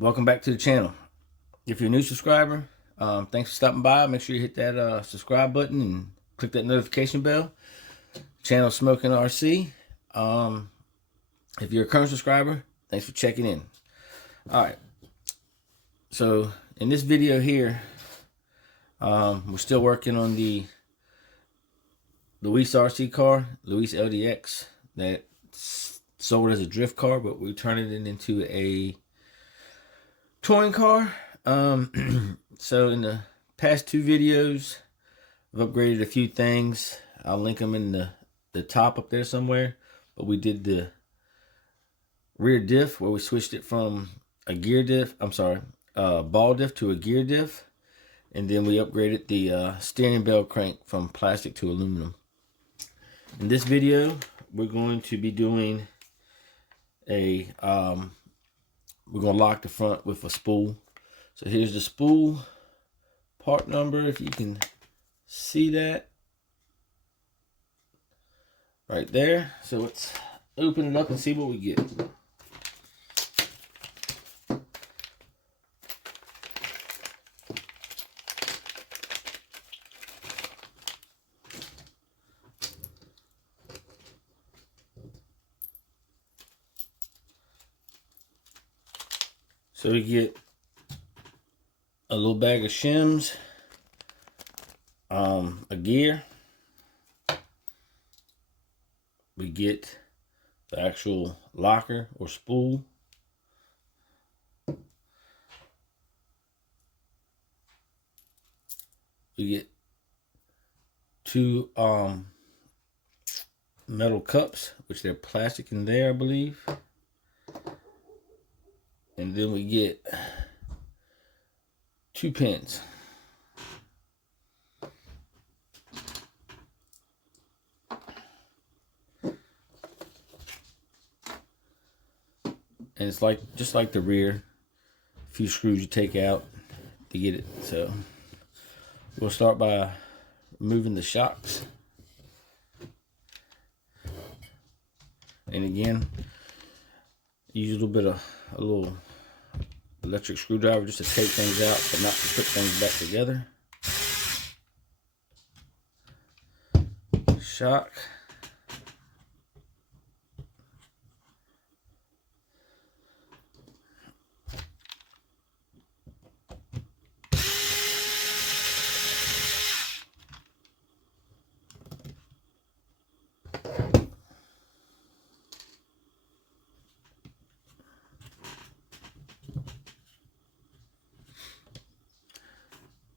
Welcome back to the channel. If you're a new subscriber, thanks for stopping by. Make sure you hit that subscribe button and click that notification bell. Channel Smoking RC. If you're a current subscriber, thanks for checking in. Alright, so in this video here, we're still working on the Louise RC car, Louise LDX, that sold as a drift car, but we're turning it into a touring car. So in the past two videos, I've upgraded a few things. I'll link them in the top up there somewhere. But we did the rear diff, where we switched it from a gear diff, ball diff to a gear diff. And then we upgraded the steering bell crank from plastic to aluminum. In this video, we're going to be doing we're going to lock the front with a spool. So here's the spool part number, if you can see that right there. So let's open it up and see what we get. So we get a little bag of shims, a gear. We get the actual locker or spool. We get two metal cups, which they're plastic in there, I believe. And then we get 2 pins. And it's just like the rear, a few screws you take out to get it. So we'll start by removing the shocks. And again, use a little electric screwdriver just to take things out, but not to put things back together. Shock.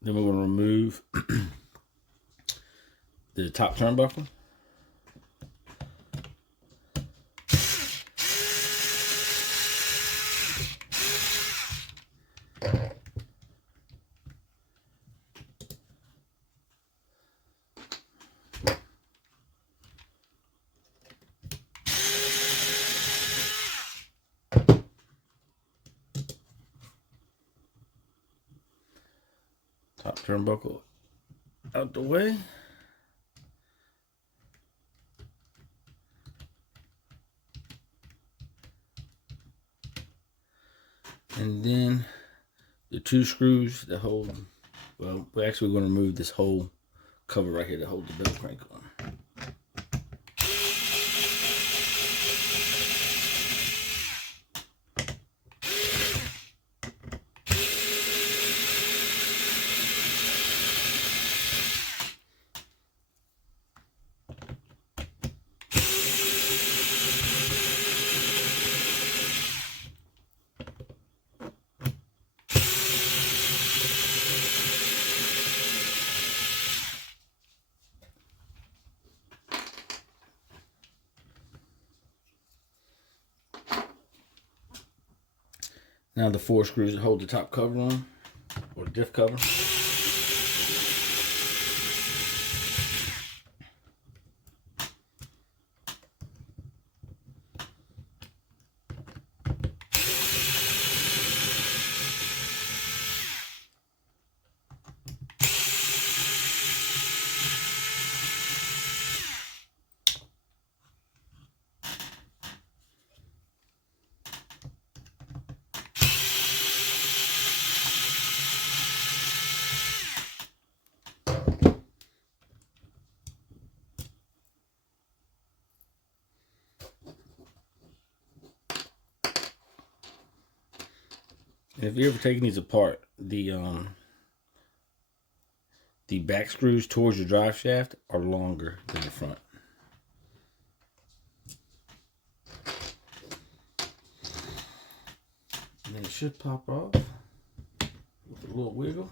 Then we're going to remove the top turnbuckle. Top turnbuckle out the way. And then the 2 screws that hold, well, we're actually going to remove this whole cover right here to hold the bell crank on. Now the 4 screws that hold the top cover on, or the diff cover. If you're ever taking these apart, the back screws towards your drive shaft are longer than the front. And then it should pop off with a little wiggle.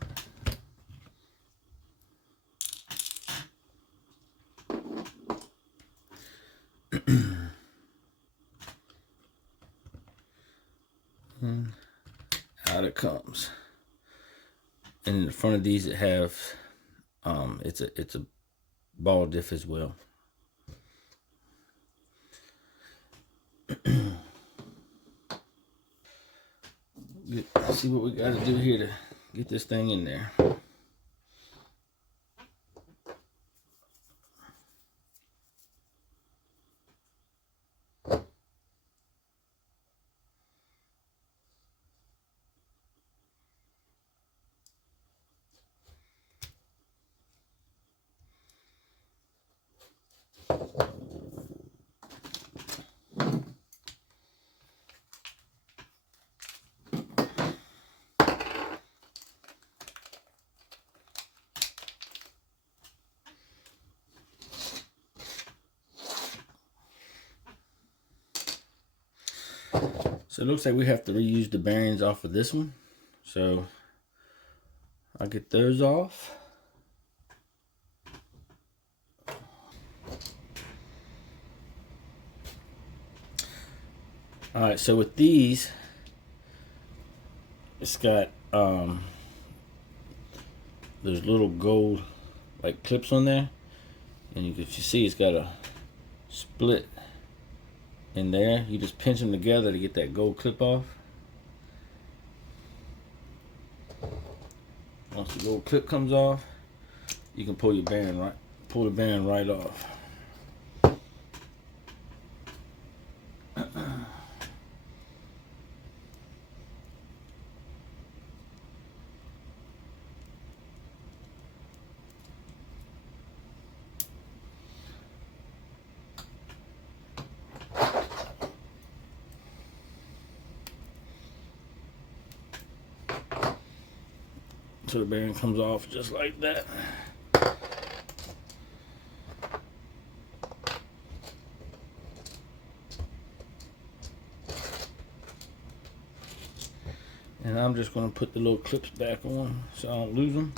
And out it comes. And in the front of these, it have it's a ball diff as well. Let's see what we got to do here to get this thing in there. So it looks like we have to reuse the bearings off of this one. So I'll get those off. All right, so with these, it's got there's little gold like clips on there, and if you see, it's got a split in there. You just pinch them together to get that gold clip off. Once the gold clip comes off, you can pull the bearing right off. So the bearing comes off just like that. And I'm just going to put the little clips back on so I don't lose them.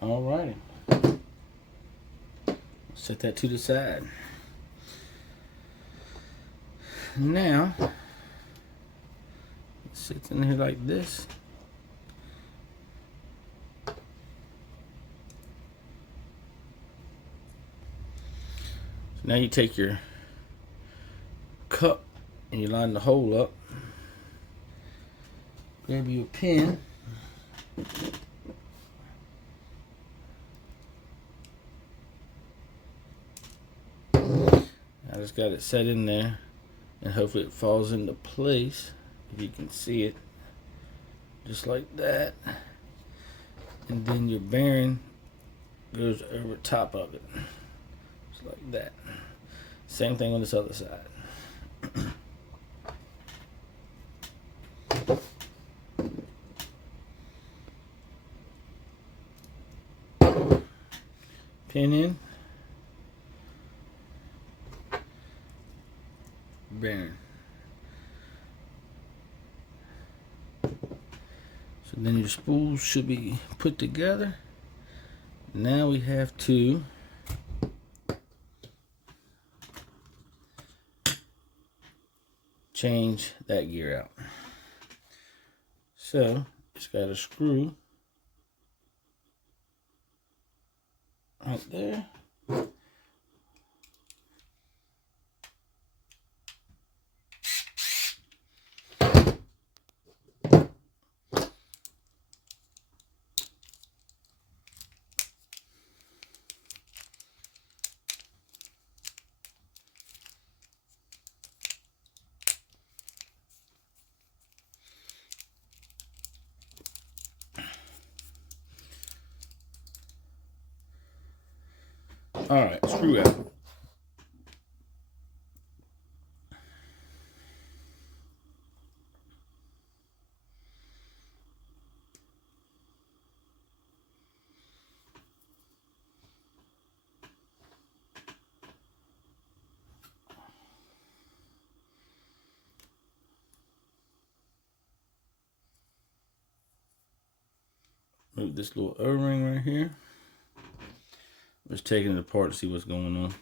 All right, set that to the side. Now, it sits in here like this. So now you take your cup and you line the hole up. Grab you a pin. I just got it set in there, and hopefully it falls into place. If you can see it, just like that. And then your bearing goes over top of it, just like that. Same thing on this other side. Pin in. Bearing. So then your spools should be put together. Now we have to change that gear out. So it's got a screw right there. All right, screw out. Move this little O-ring right here. Just taking it apart to see what's going on.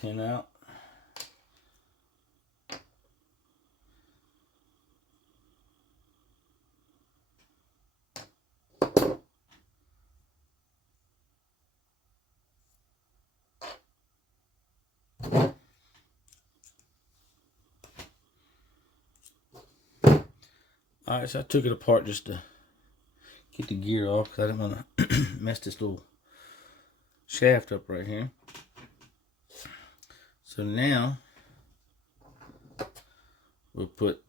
Pin out. Alright, so I took it apart just to get the gear off because I didn't want to mess this little shaft up right here. So now we'll put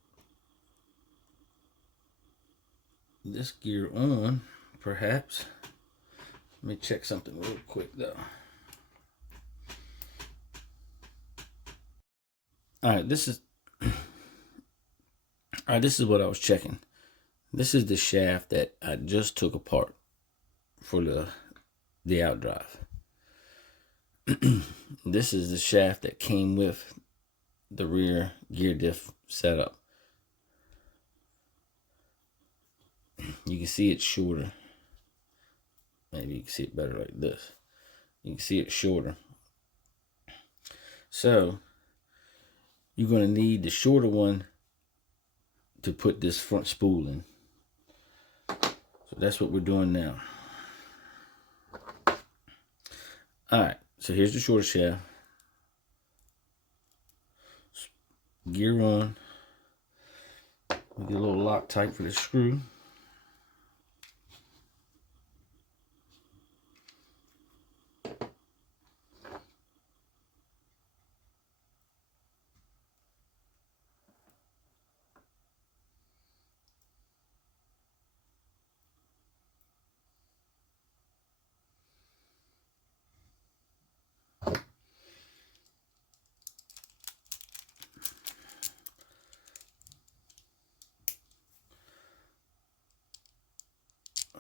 this gear on, perhaps. Let me check something real quick though. Alright, this is what I was checking. This is the shaft that I just took apart for the outdrive. This is the shaft that came with the rear gear diff setup. You can see it's shorter. Maybe you can see it better like this. You can see it's shorter. So you're going to need the shorter one to put this front spool in. So that's what we're doing now. Alright, so here's the shorter shaft. Gear on. We'll get a little Loctite for the screw.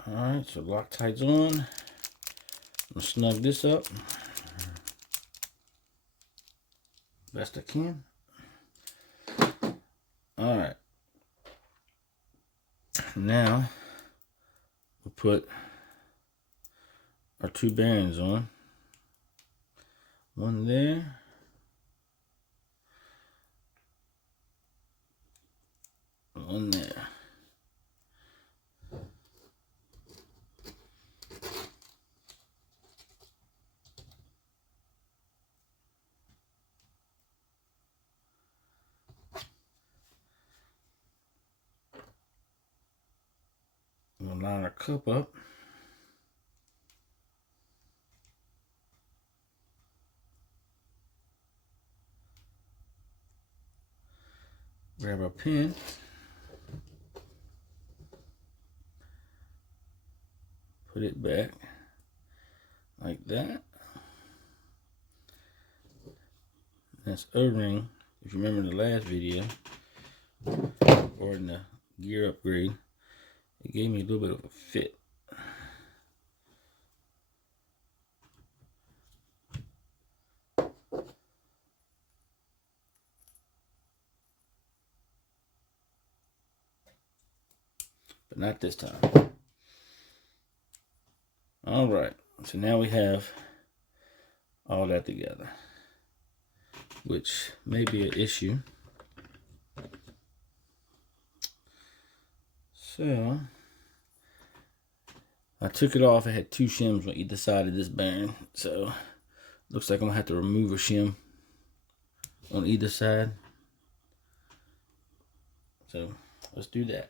Alright, so Loctite's on. I'm gonna snug this up best I can. Alright. Now we'll put our two bearings on. One there. One there. We'll line our cup up. Grab our pin. Put it back like that. That's O-ring. If you remember the last video, or in the gear upgrade, it gave me a little bit of a fit. But not this time. All right, so now we have all that together, which may be an issue. So I took it off. I had two shims on either side of this bearing, so looks like I'm gonna have to remove a shim on either side. So let's do that.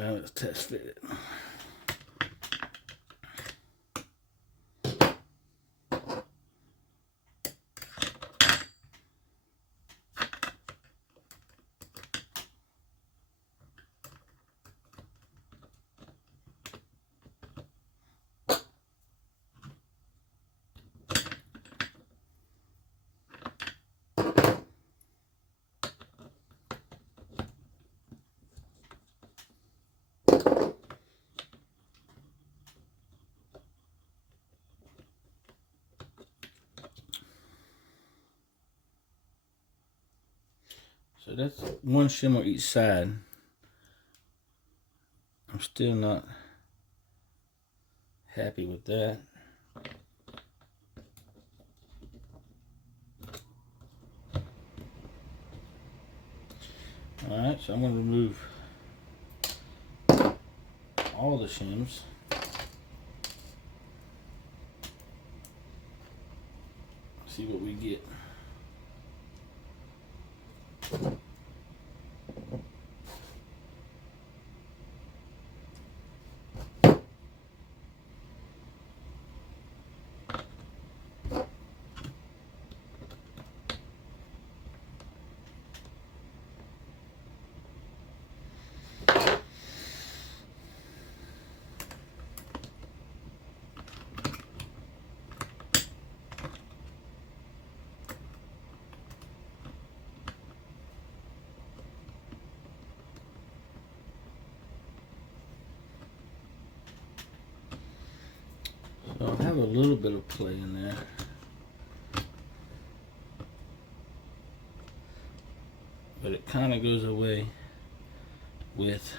Now let's test fit it. So that's one shim on each side. I'm still not happy with that. Alright, so I'm going to remove all the shims. See what we get. So I have a little bit of play in there. But it kind of goes away with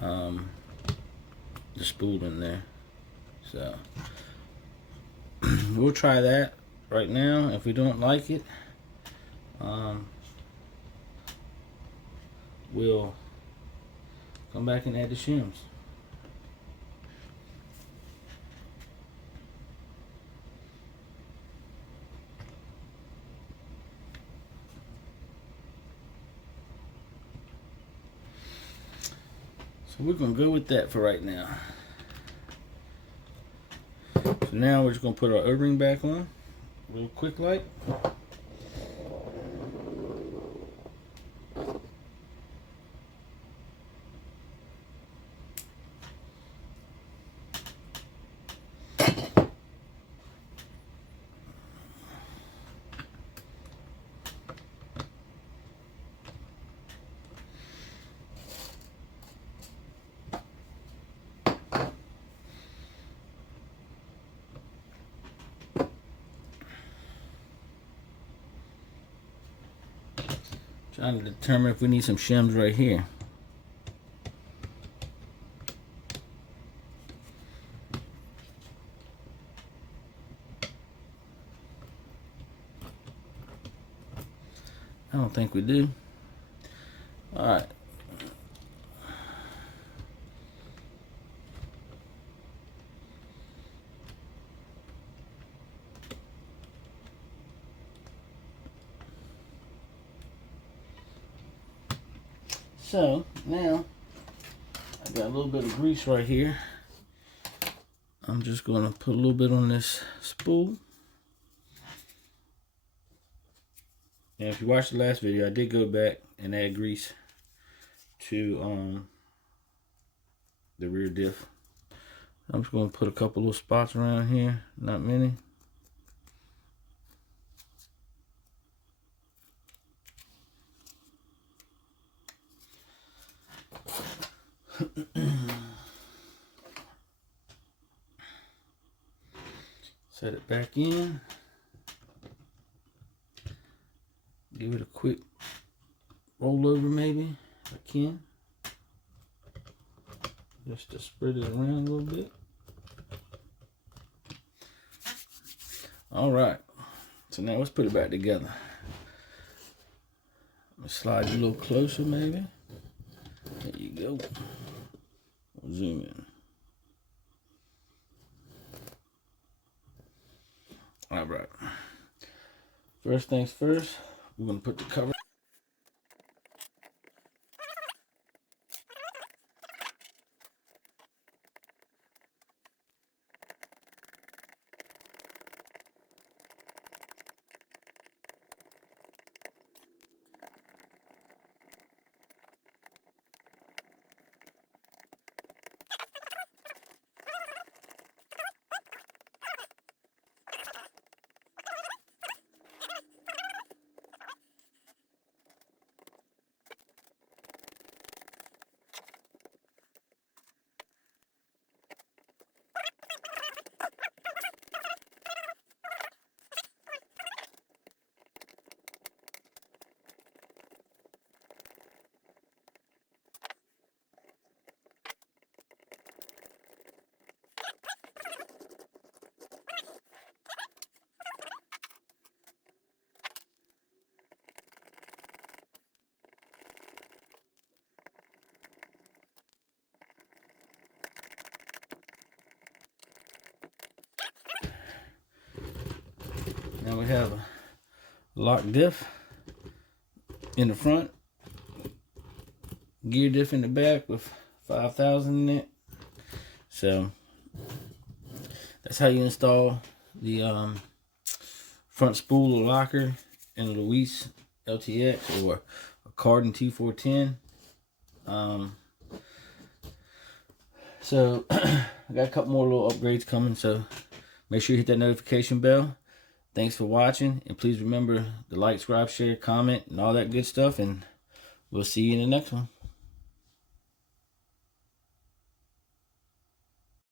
the spool in there. So we'll try that right now. If we don't like it, we'll come back and add the shims. So we're going to go with that for right now. So now we're just going to put our O-ring back on real quick like. Trying to determine if we need some shims right here. I don't think we do. All right. So now I got a little bit of grease right here. I'm just going to put a little bit on this spool. And if you watched the last video, I did go back and add grease to the rear diff. I'm just going to put a couple little spots around here, not many. Set it back in. Give it a quick roll over maybe, if I can. Just to spread it around a little bit. All right, so now let's put it back together. Let me slide it a little closer maybe. There you go. We'll zoom in. All right. First things first, we're gonna put the cover. Now we have a lock diff in the front, gear diff in the back with 5,000 in it. So that's how you install the front spool or locker in a Louise LTX or a Carten T410. So I got a couple more little upgrades coming, so make sure you hit that notification bell. Thanks for watching, and please remember to like, subscribe, share, comment, and all that good stuff, and we'll see you in the next one.